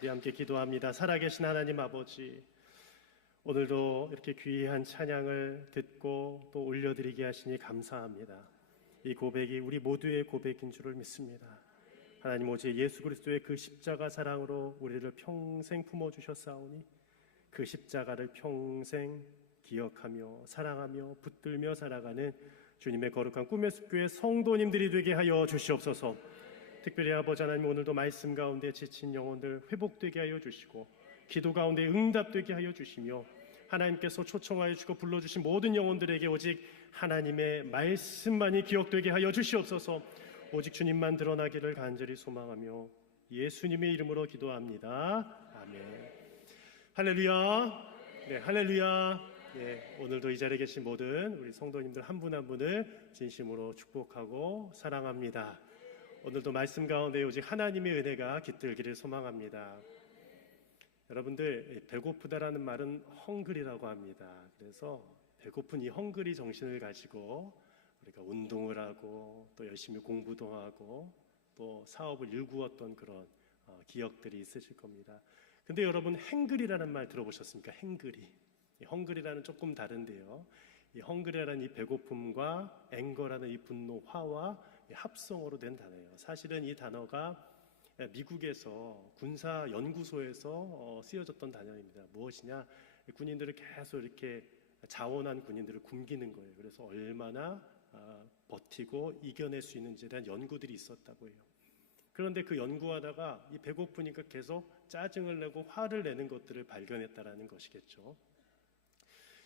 우리 함께 기도합니다. 살아계신 하나님 아버지, 오늘도 이렇게 귀한 찬양을 듣고 또 올려드리게 하시니 감사합니다. 이 고백이 우리 모두의 고백인 줄을 믿습니다. 하나님, 오직 예수 그리스도의 그 십자가 사랑으로 우리를 평생 품어주셨사오니 그 십자가를 평생 기억하며 사랑하며 붙들며 살아가는 주님의 거룩한 꿈의 숲교회 성도님들이 되게 하여 주시옵소서. 특별히 아버지 하나님, 오늘도 말씀 가운데 지친 영혼들 회복되게 하여 주시고 기도 가운데 응답되게 하여 주시며 하나님께서 초청하여 주고 불러주신 모든 영혼들에게 오직 하나님의 말씀만이 기억되게 하여 주시옵소서. 오직 주님만 드러나기를 간절히 소망하며 예수님의 이름으로 기도합니다. 아멘. 할렐루야. 네, 할렐루야. 네, 오늘도 이 자리에 계신 모든 우리 성도님들 한 분 한 분을 진심으로 축복하고 사랑합니다. 오늘도 말씀 가운데 오직 하나님의 은혜가 깃들기를 소망합니다. 여러분들, 배고프다라는 말은 헝그리라고 합니다. 그래서 배고픈 이 헝그리 정신을 가지고 우리가 운동을 하고 또 열심히 공부도 하고 또 사업을 일구었던 그런 기억들이 있으실 겁니다. 근데 여러분, 행그리라는 말 들어보셨습니까? 행그리. 이 헝그리라는 조금 다른데요. 이 헝그리라는 이 배고픔과 앵거라는 이 분노, 화와 합성어로 된 단어예요. 사실은 이 단어가 미국에서 군사 연구소에서 쓰여졌던 단어입니다. 무엇이냐? 군인들을 계속 이렇게 자원한 군인들을 굶기는 거예요. 그래서 얼마나 버티고 이겨낼 수 있는지에 대한 연구들이 있었다고 해요. 그런데 그 연구하다가 이 배고프니까 계속 짜증을 내고 화를 내는 것들을 발견했다라는 것이겠죠.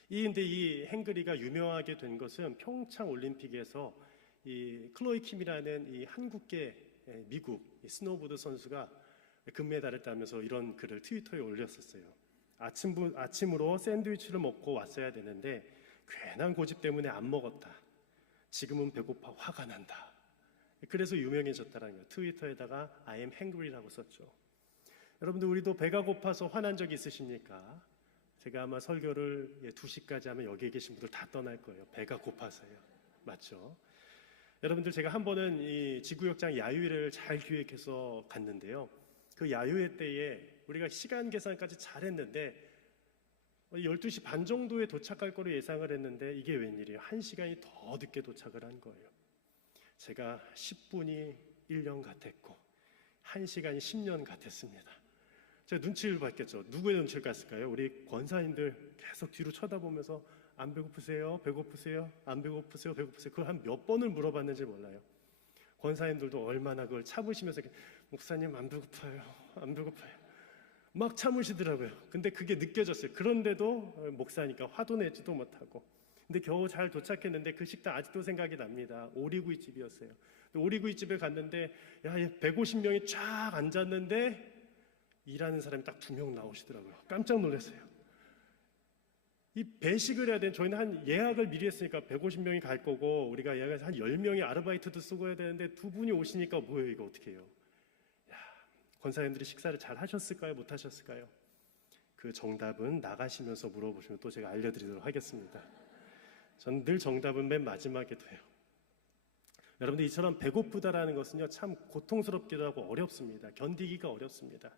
근데 이 행그리가 유명하게 된 것은 평창 올림픽에서 이 클로이 킴이라는 이 한국계 미국 스노보드 선수가 금메달을 따면서 이런 글을 트위터에 올렸었어요. 아침으로 샌드위치를 먹고 왔어야 되는데 괜한 고집 때문에 안 먹었다. 지금은 배고파 화가 난다. 그래서 유명해졌다는 거예요. 트위터에다가 I am hangry라고 썼죠. 여러분들, 우리도 배가 고파서 화난 적이 있으십니까? 제가 아마 설교를 2시까지 하면 여기에 계신 분들 다 떠날 거예요. 배가 고파서요. 맞죠? 여러분들, 제가 한 번은 이 지구역장 야유회를 잘 기획해서 갔는데요. 그 야유회 때에 우리가 시간 계산까지 잘 했는데 12시 반 정도에 도착할 거로 예상을 했는데 이게 웬일이에요? 1시간이 더 늦게 도착을 한 거예요. 제가 10분이 1년 같았고 1시간이 10년 같았습니다. 제가 눈치를 봤겠죠. 누구의 눈치를 봤을까요? 우리 권사님들 계속 뒤로 쳐다보면서 안 배고프세요? 배고프세요? 안 배고프세요? 배고프세요? 그걸 한 몇 번을 물어봤는지 몰라요. 권사님들도 얼마나 그걸 참으시면서 목사님 안 배고파요. 안 배고파요. 막 참으시더라고요. 근데 그게 느껴졌어요. 그런데도 목사니까 화도 내지도 못하고. 근데 겨우 잘 도착했는데 그 식당 아직도 생각이 납니다. 오리구이집이었어요. 오리구이집에 갔는데 150명이 쫙 앉았는데 일하는 사람이 딱 2명 나오시더라고요. 깜짝 놀랐어요. 이 배식을 해야 되는, 저희는 한 예약을 미리 했으니까 150명이 갈 거고 우리가 예약해서 한 10명이 아르바이트도 쓰고 해야 되는데 2분이 오시니까 뭐예요, 이거 어떻게 해요? 권사님들이 식사를 잘 하셨을까요? 못 하셨을까요? 그 정답은 나가시면서 물어보시면 또 제가 알려드리도록 하겠습니다. 전 늘 정답은 맨 마지막에 돼요. 여러분들, 이처럼 배고프다라는 것은요, 참 고통스럽기도 하고 어렵습니다. 견디기가 어렵습니다.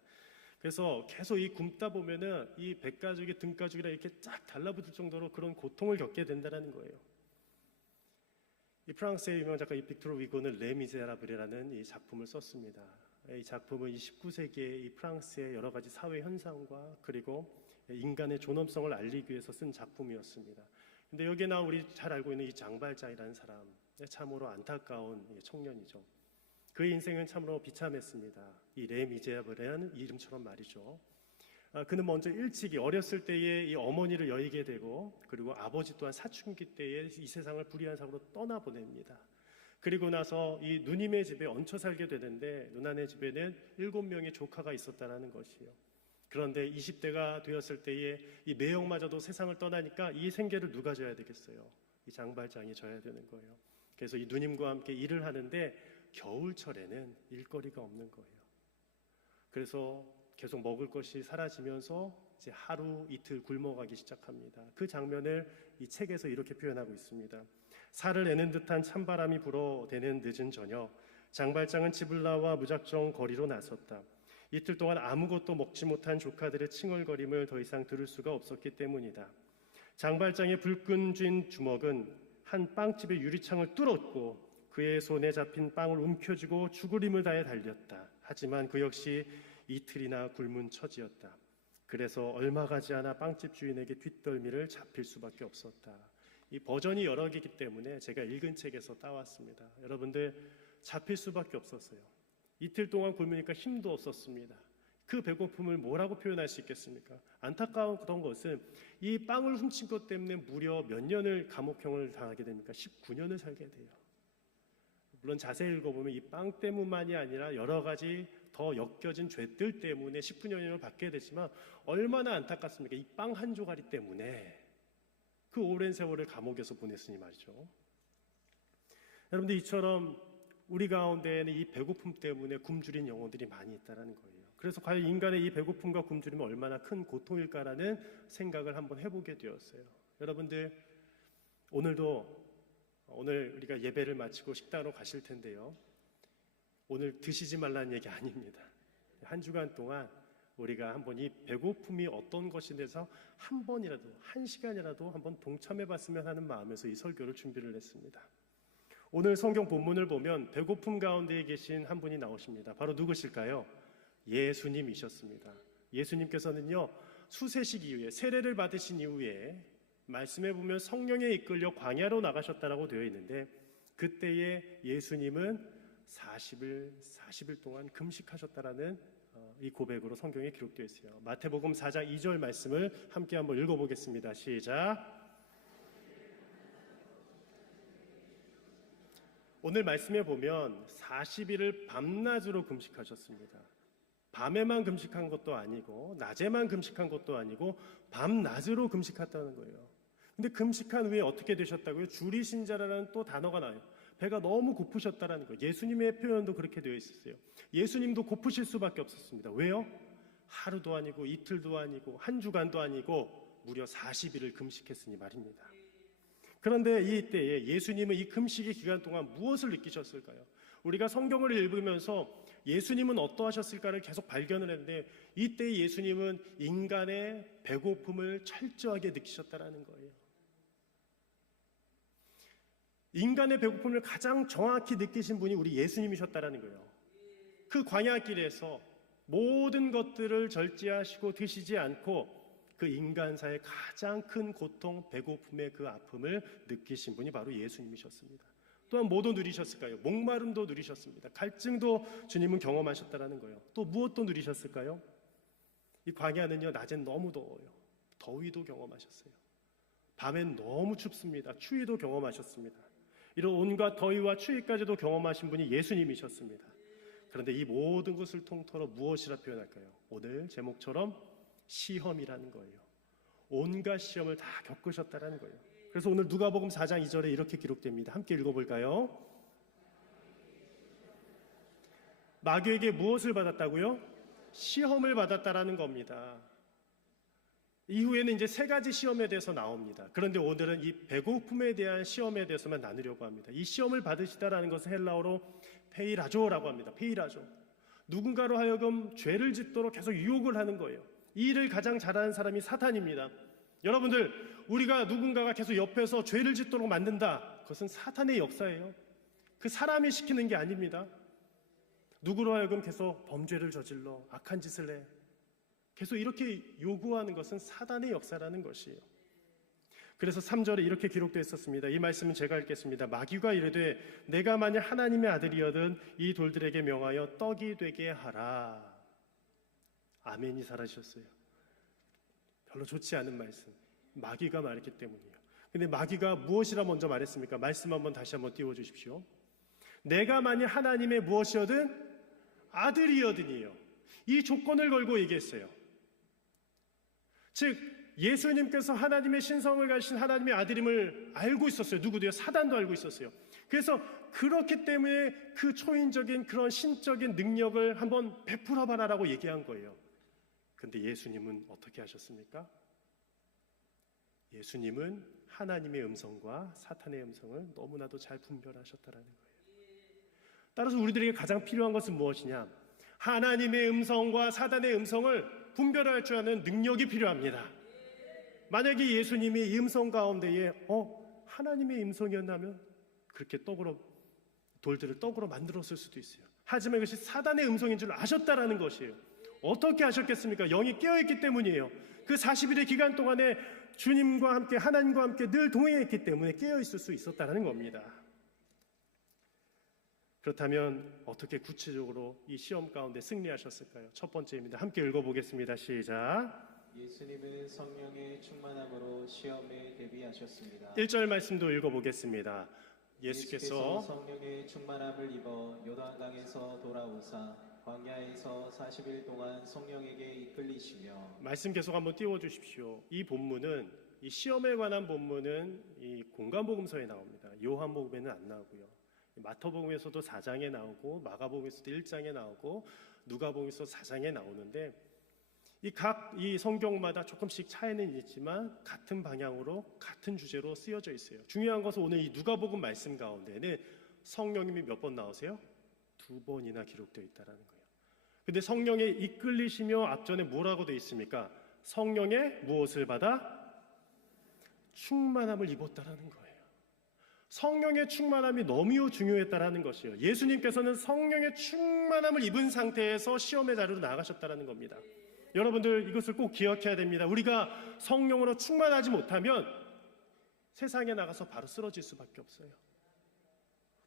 그래서 계속 이 굶다 보면은 이 백가죽이 등가죽이랑 이렇게 쫙 달라붙을 정도로 그런 고통을 겪게 된다는 거예요. 이 프랑스의 유명 작가 이 빅토르 위고는 레미제라블이라는 이 작품을 썼습니다. 이 작품은 이 19세기의 이 프랑스의 여러 가지 사회 현상과 그리고 인간의 존엄성을 알리기 위해서 쓴 작품이었습니다. 근데 여기에 나와 우리 잘 알고 있는 이 장발장이라는 사람, 참으로 안타까운 청년이죠. 그의 인생은 참으로 비참했습니다. 이 레미제라블이라는 이름처럼 말이죠. 그는 먼저 일찍이 어렸을 때에 이 어머니를 여의게 되고 그리고 아버지 또한 사춘기 때에 이 세상을 불의한 사고로 떠나보냅니다. 그리고 나서 이 누님의 집에 얹혀 살게 되는데 누나네 집에는 7명의 조카가 있었다는 것이에요. 그런데 20대가 되었을 때에 이 매형마저도 세상을 떠나니까 이 생계를 누가 져야 되겠어요? 이 장발장이 져야 되는 거예요. 그래서 이 누님과 함께 일을 하는데 겨울철에는 일거리가 없는 거예요. 그래서 계속 먹을 것이 사라지면서 이제 하루 이틀 굶어가기 시작합니다. 그 장면을 이 책에서 이렇게 표현하고 있습니다. 살을 내는 듯한 찬바람이 불어대는 늦은 저녁, 장발장은 집을 나와 무작정 거리로 나섰다. 이틀 동안 아무것도 먹지 못한 조카들의 칭얼거림을 더 이상 들을 수가 없었기 때문이다. 장발장의 불끈 쥔 주먹은 한 빵집의 유리창을 뚫었고 그의 손에 잡힌 빵을 움켜쥐고 죽을 힘을 다해 달렸다. 하지만 그 역시 이틀이나 굶은 처지였다. 그래서 얼마 가지 않아 빵집 주인에게 뒷덜미를 잡힐 수밖에 없었다. 이 버전이 여러 개이기 때문에 제가 읽은 책에서 따왔습니다. 여러분들, 잡힐 수밖에 없었어요. 이틀 동안 굶으니까 힘도 없었습니다. 그 배고픔을 뭐라고 표현할 수 있겠습니까? 안타까웠던 것은 이 빵을 훔친 것 때문에 무려 몇 년을 감옥형을 당하게 됩니까? 19년을 살게 돼요. 물론 자세히 읽어보면 이 빵 때문만이 아니라 여러 가지 더 엮여진 죄들 때문에 19년을 받게 되지만 얼마나 안타깝습니까? 이 빵 한 조가리 때문에 그 오랜 세월을 감옥에서 보냈으니 말이죠. 여러분들, 이처럼 우리 가운데에는 이 배고픔 때문에 굶주린 영혼들이 많이 있다는 거예요. 그래서 과연 인간의 이 배고픔과 굶주림이 얼마나 큰 고통일까라는 생각을 한번 해보게 되었어요. 여러분들, 오늘 우리가 예배를 마치고 식당으로 가실 텐데요. 오늘 드시지 말라는 얘기 아닙니다. 한 주간 동안 우리가 한번 이 배고픔이 어떤 것인에 대해서 한 번이라도, 한 시간이라도 한번 동참해 봤으면 하는 마음에서 이 설교를 준비를 했습니다. 오늘 성경 본문을 보면 배고픔 가운데에 계신 한 분이 나오십니다. 바로 누구실까요? 예수님이셨습니다. 예수님께서는요, 수세식 이후에, 세례를 받으신 이후에 말씀해 보면 성령에 이끌려 광야로 나가셨다라고 되어 있는데, 그때에 예수님은 40일 동안 금식하셨다라는 이 고백으로 성경에 기록되어 있어요. 마태복음 4장 2절 말씀을 함께 한번 읽어보겠습니다. 시작. 오늘 말씀해 보면 40일을 밤낮으로 금식하셨습니다. 밤에만 금식한 것도 아니고 낮에만 금식한 것도 아니고 밤낮으로 금식했다는 거예요. 근데 금식한 후에 어떻게 되셨다고요? 주리신자라는 또 단어가 나와요. 배가 너무 고프셨다라는 거예요. 예수님의 표현도 그렇게 되어 있었어요. 예수님도 고프실 수밖에 없었습니다. 왜요? 하루도 아니고 이틀도 아니고 한 주간도 아니고 무려 40일을 금식했으니 말입니다. 그런데 이때에 예수님은 이 금식의 기간 동안 무엇을 느끼셨을까요? 우리가 성경을 읽으면서 예수님은 어떠하셨을까를 계속 발견을 했는데, 이때 예수님은 인간의 배고픔을 철저하게 느끼셨다라는 거예요. 인간의 배고픔을 가장 정확히 느끼신 분이 우리 예수님이셨다라는 거예요. 그 광야길에서 모든 것들을 절제하시고 드시지 않고 그 인간사의 가장 큰 고통, 배고픔의 그 아픔을 느끼신 분이 바로 예수님이셨습니다. 또한 뭐도 누리셨을까요? 목마름도 누리셨습니다. 갈증도 주님은 경험하셨다라는 거예요. 또 무엇도 누리셨을까요? 이 광야는요, 낮엔 너무 더워요. 더위도 경험하셨어요. 밤엔 너무 춥습니다. 추위도 경험하셨습니다. 이런 온갖 더위와 추위까지도 경험하신 분이 예수님이셨습니다. 그런데 이 모든 것을 통틀어 무엇이라 표현할까요? 오늘 제목처럼 시험이라는 거예요. 온갖 시험을 다 겪으셨다라는 거예요. 그래서 오늘 누가복음 4장 2절에 이렇게 기록됩니다. 함께 읽어볼까요? 마귀에게 무엇을 받았다고요? 시험을 받았다라는 겁니다. 이후에는 이제 세 가지 시험에 대해서 나옵니다. 그런데 오늘은 이 배고픔에 대한 시험에 대해서만 나누려고 합니다. 이 시험을 받으시다라는 것은 헬라어로 페이라조라고 합니다. 페이라조. 누군가로 하여금 죄를 짓도록 계속 유혹을 하는 거예요. 이 일을 가장 잘하는 사람이 사탄입니다. 여러분들, 우리가 누군가가 계속 옆에서 죄를 짓도록 만든다. 그것은 사탄의 역사예요. 그 사람이 시키는 게 아닙니다. 누구로 하여금 계속 범죄를 저질러 악한 짓을 해. 계속 이렇게 요구하는 것은 사단의 역사라는 것이에요. 그래서 3절에 이렇게 기록되어 있었습니다. 이 말씀은 제가 읽겠습니다. 마귀가 이르되 내가 만일 하나님의 아들이여든 이 돌들에게 명하여 떡이 되게 하라. 아멘이 사라지셨어요. 별로 좋지 않은 말씀. 마귀가 말했기 때문이에요. 근데 마귀가 무엇이라 먼저 말했습니까? 말씀 한번 다시 한번 띄워주십시오. 내가 만일 하나님의 무엇이여든 아들이여든이요. 이 조건을 걸고 얘기했어요. 즉 예수님께서 하나님의 신성을 가진 하나님의 아들임을 알고 있었어요. 누구도요? 사단도 알고 있었어요. 그래서 그렇기 때문에 그 초인적인 그런 신적인 능력을 한번 베풀어 봐라라고 얘기한 거예요. 근데 예수님은 어떻게 하셨습니까? 예수님은 하나님의 음성과 사탄의 음성을 너무나도 잘 분별하셨다라는 거예요. 따라서 우리들에게 가장 필요한 것은 무엇이냐? 하나님의 음성과 사단의 음성을 분별할 줄 아는 능력이 필요합니다. 만약에 예수님이 이 음성 가운데에 하나님의 음성이었다면 그렇게 돌들을 떡으로 만들었을 수도 있어요. 하지만 이것이 사단의 음성인 줄 아셨다라는 것이에요. 어떻게 아셨겠습니까? 영이 깨어있기 때문이에요. 그 40일의 기간 동안에 주님과 함께 하나님과 함께 늘 동행했기 때문에 깨어있을 수 있었다는 겁니다. 그렇다면 어떻게 구체적으로 이 시험 가운데 승리하셨을까요? 첫 번째입니다. 함께 읽어보겠습니다. 시작. 예수님은 성령의 충만함으로 시험에 대비하셨습니다. 1절 말씀도 읽어보겠습니다. 예수께서 성령의 충만함을 입어 요단강에서 돌아오사 광야에서 40일 동안 성령에게 이끌리시며. 말씀 계속 한번 띄워주십시오. 이 본문은, 이 시험에 관한 본문은 이 공관복음서에 나옵니다. 요한복음에는 안 나오고요. 마태복음에서도 4장에 나오고 마가복음에서도 1장에 나오고 누가복음에서 4장에 나오는데 이 성경마다 조금씩 차이는 있지만 같은 방향으로 같은 주제로 쓰여져 있어요. 중요한 것은 오늘 이 누가복음 말씀 가운데는 성령님이 몇 번 나오세요? 2번이나 기록되어 있다는 거예요. 근데 성령에 이끌리시며 앞전에 뭐라고 되어 있습니까? 성령의 무엇을 받아? 충만함을 입었다라는 거예요. 성령의 충만함이 너무 중요했다라는 것이에요. 예수님께서는 성령의 충만함을 입은 상태에서 시험의 자리로 나가셨다라는 겁니다. 여러분들 이것을 꼭 기억해야 됩니다. 우리가 성령으로 충만하지 못하면 세상에 나가서 바로 쓰러질 수밖에 없어요.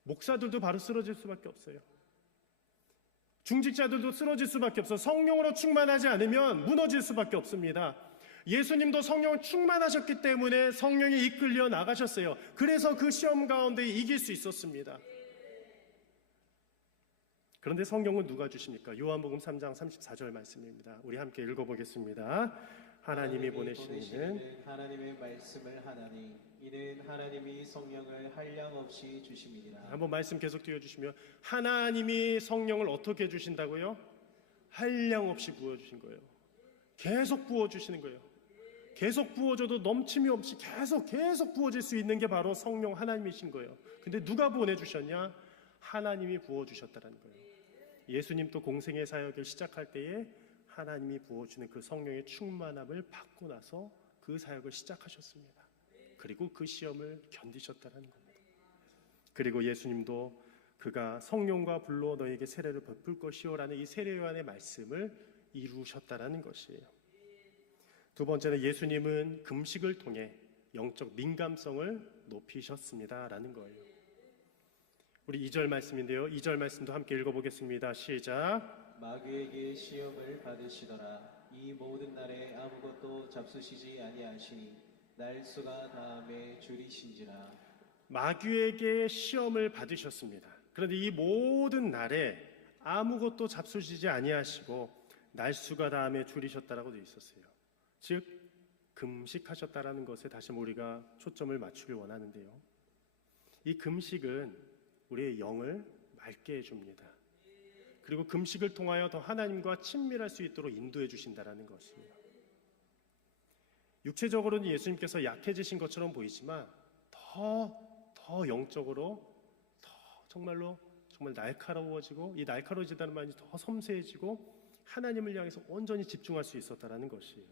목사들도 바로 쓰러질 수밖에 없어요. 중직자들도 쓰러질 수밖에 없어요. 성령으로 충만하지 않으면 무너질 수밖에 없습니다. 예수님도 성령을 충만하셨기 때문에 성령에 이끌려 나가셨어요. 그래서 그 시험 가운데 이길 수 있었습니다. 그런데 성령은 누가 주십니까? 요한복음 3장 34절 말씀입니다. 우리 함께 읽어보겠습니다. 하나님이 보내시는 하나님의 말씀을 하나니 이는 하나님이 성령을 한량없이 주심이니라. 한번 말씀 계속 띄워주시면 하나님이 성령을 어떻게 주신다고요? 한량없이 부어주신 거예요. 계속 부어주시는 거예요. 계속 부어줘도 넘침이 없이 계속 부어질 수 있는 게 바로 성령 하나님이신 거예요. 근데 누가 보내주셨냐? 하나님이 부어주셨다는 거예요. 예수님도 공생의 사역을 시작할 때에 하나님이 부어주는 그 성령의 충만함을 받고 나서 그 사역을 시작하셨습니다. 그리고 그 시험을 견디셨다는 겁니다. 그리고 예수님도 그가 성령과 불로 너에게 세례를 베풀 것이요라는 이 세례 요한의 말씀을 이루셨다는 것이에요. 두 번째는 예수님은 금식을 통해 영적 민감성을 높이셨습니다라는 거예요. 우리 2절 말씀인데요. 2절 말씀도 함께 읽어보겠습니다. 시작. 마귀에게 시험을 받으시더라. 이 모든 날에 아무것도 잡수시지 아니하시니 날수가 다함에 줄이신지라. 마귀에게 시험을 받으셨습니다. 그런데 이 모든 날에 아무것도 잡수시지 아니하시고 날수가 다함에 줄이셨다라고 되어 있었어요. 즉 금식하셨다라는 것에 다시 우리가 초점을 맞추길 원하는데요. 이 금식은 우리의 영을 맑게 해줍니다. 그리고 금식을 통하여 더 하나님과 친밀할 수 있도록 인도해 주신다라는 것입니다. 육체적으로는 예수님께서 약해지신 것처럼 보이지만 더 영적으로 정말 날카로워지고 이 날카로워지다는 말이 더 섬세해지고 하나님을 향해서 온전히 집중할 수 있었다라는 것이에요.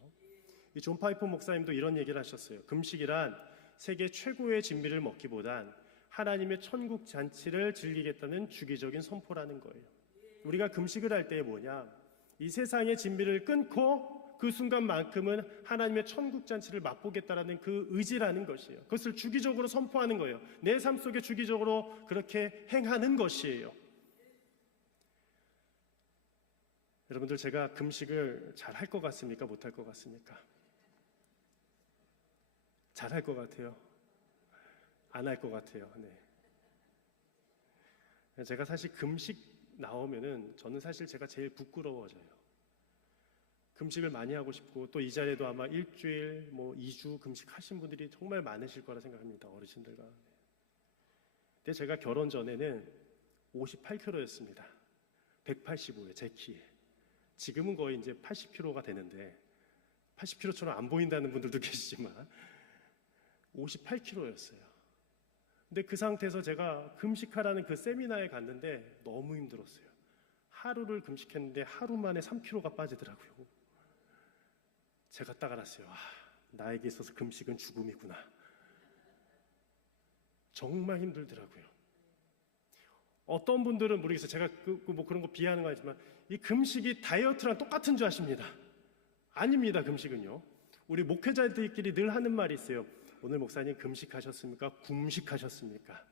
이 존 파이퍼 목사님도 이런 얘기를 하셨어요. 금식이란 세계 최고의 진미를 먹기보단 하나님의 천국 잔치를 즐기겠다는 주기적인 선포라는 거예요. 우리가 금식을 할 때 뭐냐? 이 세상의 진미를 끊고 그 순간만큼은 하나님의 천국 잔치를 맛보겠다라는 그 의지라는 것이에요. 그것을 주기적으로 선포하는 거예요. 내 삶 속에 주기적으로 그렇게 행하는 것이에요. 여러분들 제가 금식을 잘 할 것 같습니까? 못할 것 같습니까? 잘 할 것 같아요. 안 할 것 같아요. 네. 제가 사실 금식 나오면은 저는 사실 제가 제일 부끄러워져요. 금식을 많이 하고 싶고 또 이 자리에도 아마 일주일, 2주 금식하신 분들이 정말 많으실 거라 생각합니다. 어르신들과. 근데 제가 결혼 전에는 58kg였습니다. 185에 제 키에. 지금은 거의 이제 80kg가 되는데 80kg처럼 안 보인다는 분들도 계시지만 58kg였어요. 근데 그 상태에서 제가 금식하라는 그 세미나에 갔는데 너무 힘들었어요. 하루를 금식했는데 하루 만에 3kg가 빠지더라고요. 제가 딱 알았어요. 나에게 있어서 금식은 죽음이구나. 정말 힘들더라고요. 어떤 분들은 모르겠어요. 제가 뭐 그런 거 비하하는 거 아니지만 이 금식이 다이어트랑 똑같은 줄 아십니다. 아닙니다. 금식은요. 우리 목회자들끼리 늘 하는 말이 있어요. 오늘 목사님 금식하셨습니까? 굶식하셨습니까?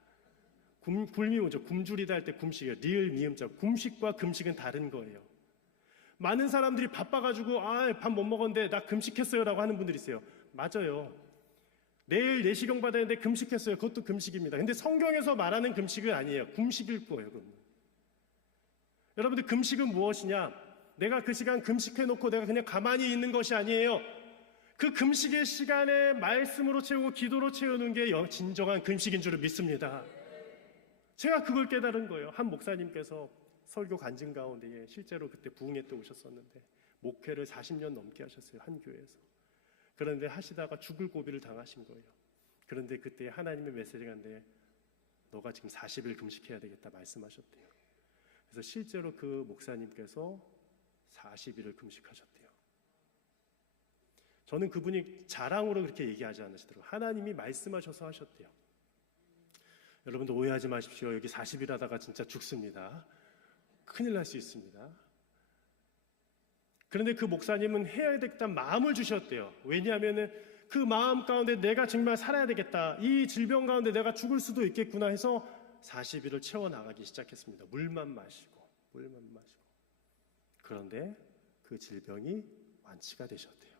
굶이 오죠. 굶주리다 할 때 굶식이에요. 리을 미음자. 굶식과 금식은 다른 거예요. 많은 사람들이 바빠가지고 밥 못 먹었는데 나 금식했어요 라고 하는 분들이 있어요. 맞아요. 내일 내시경 받아야 되는데 금식했어요. 그것도 금식입니다. 근데 성경에서 말하는 금식은 아니에요. 굶식일 거예요. 그건. 여러분들 금식은 무엇이냐? 내가 그 시간 금식해놓고 내가 그냥 가만히 있는 것이 아니에요. 그 금식의 시간에 말씀으로 채우고 기도로 채우는 게 진정한 금식인 줄을 믿습니다. 제가 그걸 깨달은 거예요. 한 목사님께서 설교 간증 가운데에 실제로 그때 부흥회 때 오셨었는데 목회를 40년 넘게 하셨어요. 한 교회에서. 그런데 하시다가 죽을 고비를 당하신 거예요. 그런데 그때 하나님의 메시지가 있는데 너가 지금 40일 금식해야 되겠다 말씀하셨대요. 그래서 실제로 그 목사님께서 40일을 금식하셨대요. 저는 그분이 자랑으로 그렇게 얘기하지 않으시더라고요. 하나님이 말씀하셔서 하셨대요. 여러분들 오해하지 마십시오. 여기 40일 하다가 진짜 죽습니다. 큰일 날 수 있습니다. 그런데 그 목사님은 해야 되겠다는 마음을 주셨대요. 왜냐하면 그 마음 가운데 내가 정말 살아야 되겠다. 이 질병 가운데 내가 죽을 수도 있겠구나 해서 40일을 채워나가기 시작했습니다. 물만 마시고. 그런데 그 질병이 완치가 되셨대요.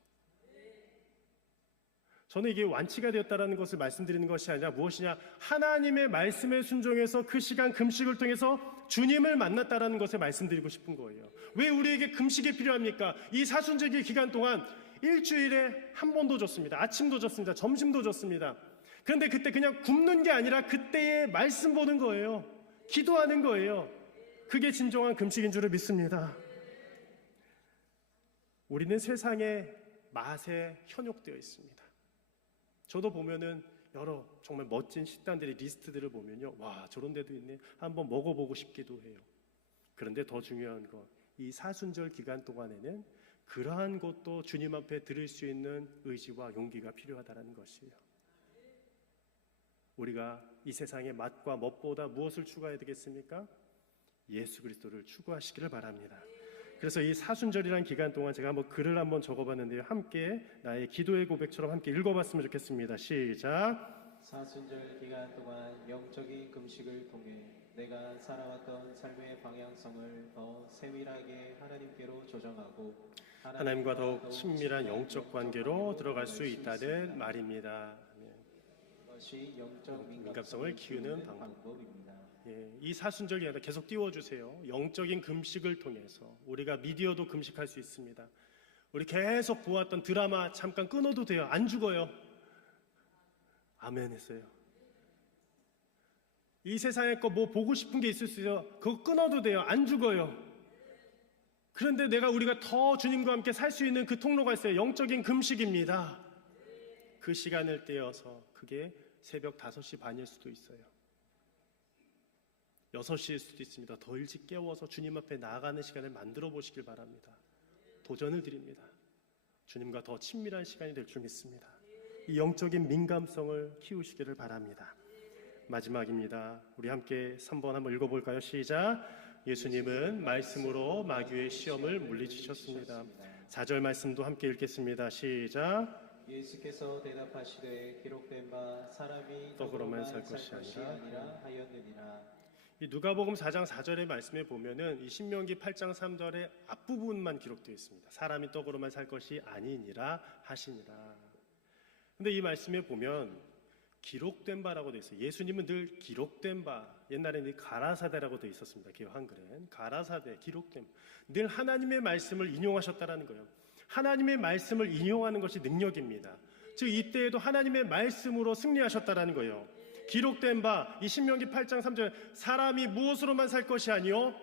저는 이게 완치가 되었다는 것을 말씀드리는 것이 아니라 무엇이냐, 하나님의 말씀에 순종해서 그 시간 금식을 통해서 주님을 만났다는 것을 말씀드리고 싶은 거예요. 왜 우리에게 금식이 필요합니까? 이 사순절기 기간 동안 일주일에 한 번도 줬습니다. 아침도 줬습니다. 점심도 줬습니다. 그런데 그때 그냥 굶는 게 아니라 그때의 말씀 보는 거예요. 기도하는 거예요. 그게 진정한 금식인 줄을 믿습니다. 우리는 세상의 맛에 현혹되어 있습니다. 저도 보면은 여러 정말 멋진 식당들의 리스트들을 보면요, 와 저런 데도 있네, 한번 먹어보고 싶기도 해요. 그런데 더 중요한 건 이 사순절 기간 동안에는 그러한 것도 주님 앞에 드릴 수 있는 의지와 용기가 필요하다는 것이에요. 우리가 이 세상의 맛과 멋보다 무엇을 추구해야 되겠습니까? 예수 그리스도를 추구하시기를 바랍니다. 그래서 이 사순절이라는 기간 동안 제가 한번 글을 한번 적어봤는데요. 함께 나의 기도의 고백처럼 함께 읽어봤으면 좋겠습니다. 시작. 사순절 기간 동안 영적인 금식을 통해 내가 살아왔던 삶의 방향성을 더 세밀하게 하나님께로 조정하고 하나님과 더욱 친밀한 영적 관계로 들어갈 수 있다는 말입니다. 이것이 영적 민감성을 키우는 방법입니다. 이 사순절 기간 계속 띄워주세요. 영적인 금식을 통해서 우리가 미디어도 금식할 수 있습니다. 우리 계속 보았던 드라마 잠깐 끊어도 돼요. 안 죽어요. 아멘 했어요. 이 세상에 거 뭐 보고 싶은 게 있을 수 있어요. 그거 끊어도 돼요. 안 죽어요. 그런데 우리가 더 주님과 함께 살 수 있는 그 통로가 있어요. 영적인 금식입니다. 그 시간을 떼어서 그게 새벽 5시 반일 수도 있어요. 6시일 수도 있습니다. 더 일찍 깨워서 주님 앞에 나아가는 시간을 만들어 보시길 바랍니다. 도전을 드립니다. 주님과 더 친밀한 시간이 될 줄 믿습니다. 이 영적인 민감성을 키우시기를 바랍니다. 마지막입니다. 우리 함께 3번 한번 읽어볼까요? 시작. 예수님은 말씀으로 마귀의 시험을 물리치셨습니다. 4절 말씀도 함께 읽겠습니다. 시작. 예수께서 대답하시되 기록된 바 사람이 떡으로만 살 것이 아니라 하였느니라. 이 누가복음 4장 4절의 말씀에 보면은 이 신명기 8장 3절의 앞부분만 기록되어 있습니다. 사람이 떡으로만 살 것이 아니니라 하시니라. 근데 이 말씀에 보면 기록된 바라고 되어 있어요. 예수님은 늘 기록된 바, 옛날에는 가라사대라고 되어 있었습니다. 기록 한글엔 가라사대, 기록된, 늘 하나님의 말씀을 인용하셨다라는 거예요. 하나님의 말씀을 인용하는 것이 능력입니다. 즉 이때에도 하나님의 말씀으로 승리하셨다라는 거예요. 기록된 바, 이 신명기 8장 3절, 사람이 무엇으로만 살 것이 아니요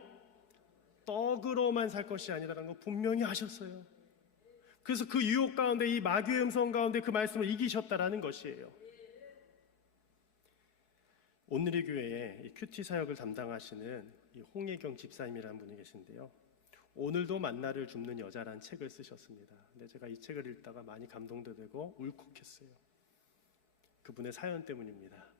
떡으로만 살 것이 아니라는 거 분명히 하셨어요. 그래서 그 유혹 가운데, 이 마귀의 음성 가운데 그 말씀을 이기셨다라는 것이에요. 오늘의 교회에 이 큐티 사역을 담당하시는 이 홍혜경 집사님이라는 분이 계신데요. 오늘도 만나를 줍는 여자라는 책을 쓰셨습니다. 근데 제가 이 책을 읽다가 많이 감동도 되고 울컥했어요. 그분의 사연 때문입니다.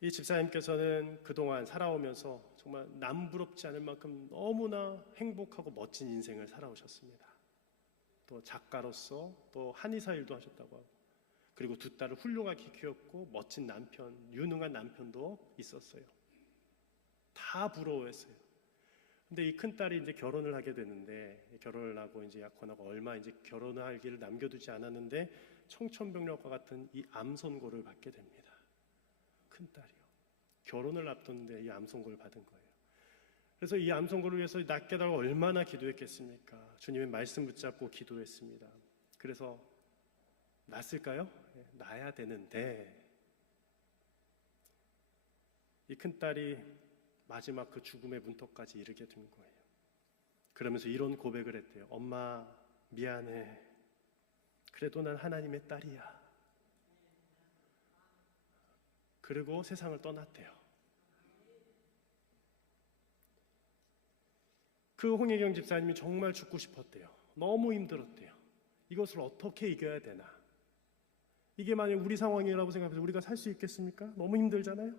이 집사님께서는 그동안 살아오면서 정말 남부럽지 않을 만큼 너무나 행복하고 멋진 인생을 살아오셨습니다. 또 작가로서 또 한의사 일도 하셨다고 하고, 그리고 두 딸을 훌륭하게 키웠고 멋진 남편, 유능한 남편도 있었어요. 다 부러워했어요. 근데 이 큰 딸이 이제 결혼을 하게 되는데, 결혼을 하고 이제 약혼하고 얼마 이제 결혼을 할 길을 남겨두지 않았는데 청천벽력과 같은 이 암 선고를 받게 됩니다. 큰 딸이요. 결혼을 앞뒀는데 이 암 선고를 받은 거예요. 그래서 이 암 선고를 위해서 낫게 달라고 얼마나 기도했겠습니까? 주님의 말씀 붙잡고 기도했습니다. 그래서 낫을까요? 나야 되는데 이 큰 딸이 마지막 그 죽음의 문턱까지 이르게 된 거예요. 그러면서 이런 고백을 했대요. 엄마 미안해. 그래도 난 하나님의 딸이야. 그리고 세상을 떠났대요. 그 홍혜경 집사님이 정말 죽고 싶었대요. 너무 힘들었대요. 이것을 어떻게 이겨야 되나? 이게 만약 우리 상황이라고 생각해서 우리가 살 수 있겠습니까? 너무 힘들잖아요.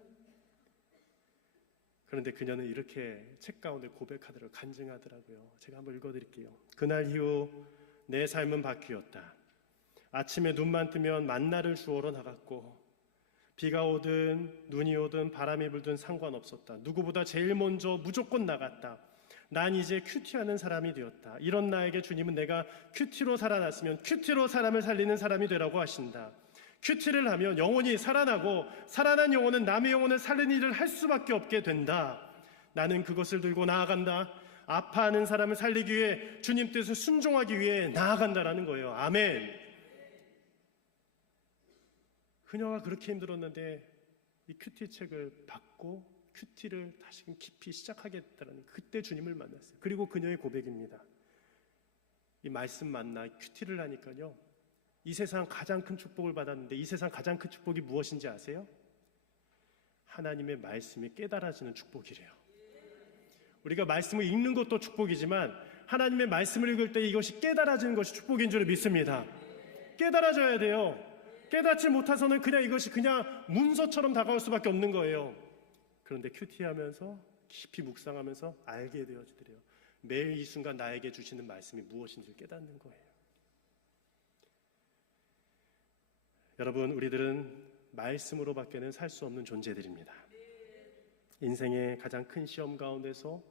그런데 그녀는 이렇게 책 가운데 고백하더라고요. 간증하더라고요. 제가 한번 읽어드릴게요. 그날 이후 내 삶은 바뀌었다. 아침에 눈만 뜨면 만나를 주우러 나갔고 비가 오든 눈이 오든 바람이 불든 상관없었다. 누구보다 제일 먼저 무조건 나갔다. 난 이제 큐티하는 사람이 되었다. 이런 나에게 주님은 내가 큐티로 살아났으면 큐티로 사람을 살리는 사람이 되라고 하신다. 큐티를 하면 영혼이 살아나고 살아난 영혼은 남의 영혼을 살리는 일을 할 수밖에 없게 된다. 나는 그것을 들고 나아간다. 아파하는 사람을 살리기 위해 주님 뜻을 순종하기 위해 나아간다라는 거예요. 아멘. 그녀가 그렇게 힘들었는데 이 큐티 책을 받고 큐티를 다시금 깊이 시작하겠다는 그때 주님을 만났어요. 그리고 그녀의 고백입니다. 이 말씀 만나 큐티를 하니까요. 이 세상 가장 큰 축복을 받았는데 이 세상 가장 큰 축복이 무엇인지 아세요? 하나님의 말씀이 깨달아지는 축복이래요. 우리가 말씀을 읽는 것도 축복이지만 하나님의 말씀을 읽을 때 이것이 깨달아지는 것이 축복인 줄 믿습니다. 깨달아져야 돼요. 깨닫지 못해서는 그냥 이것이 그냥 문서처럼 다가올 수밖에 없는 거예요. 그런데 큐티하면서 깊이 묵상하면서 알게 되어지더래요. 매일 이 순간 나에게 주시는 말씀이 무엇인지 깨닫는 거예요. 여러분, 우리들은 말씀으로밖에는 살 수 없는 존재들입니다. 인생의 가장 큰 시험 가운데서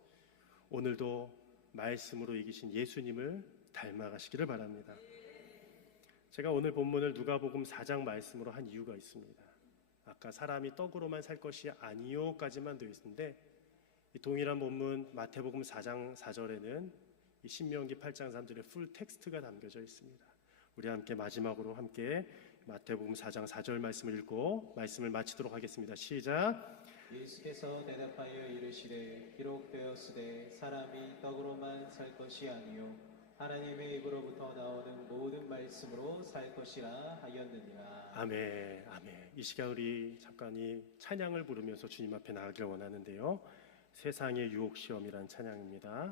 오늘도 말씀으로 이기신 예수님을 닮아가시기를 바랍니다. 제가 오늘 본문을 누가복음 4장 말씀으로 한 이유가 있습니다. 아까 사람이 떡으로만 살 것이 아니요까지만 되어 있는데 이 동일한 본문 마태복음 4장 4절에는 이 신명기 8장 3절의 풀 텍스트가 담겨져 있습니다. 우리 함께 마지막으로 함께 마태복음 4장 4절 말씀을 읽고 말씀을 마치도록 하겠습니다. 시작. 예수께서 대답하여 이르시되 기록되었으되 사람이 떡으로만 살 것이 아니요 하나님의 입으로부터 나오는 모든 말씀으로 살 것이라 하였느니라. 아멘. 아멘. 이 시간 우리 잠깐이 찬양을 부르면서 주님 앞에 나가길 원하는데요. 세상의 유혹 시험이란 찬양입니다.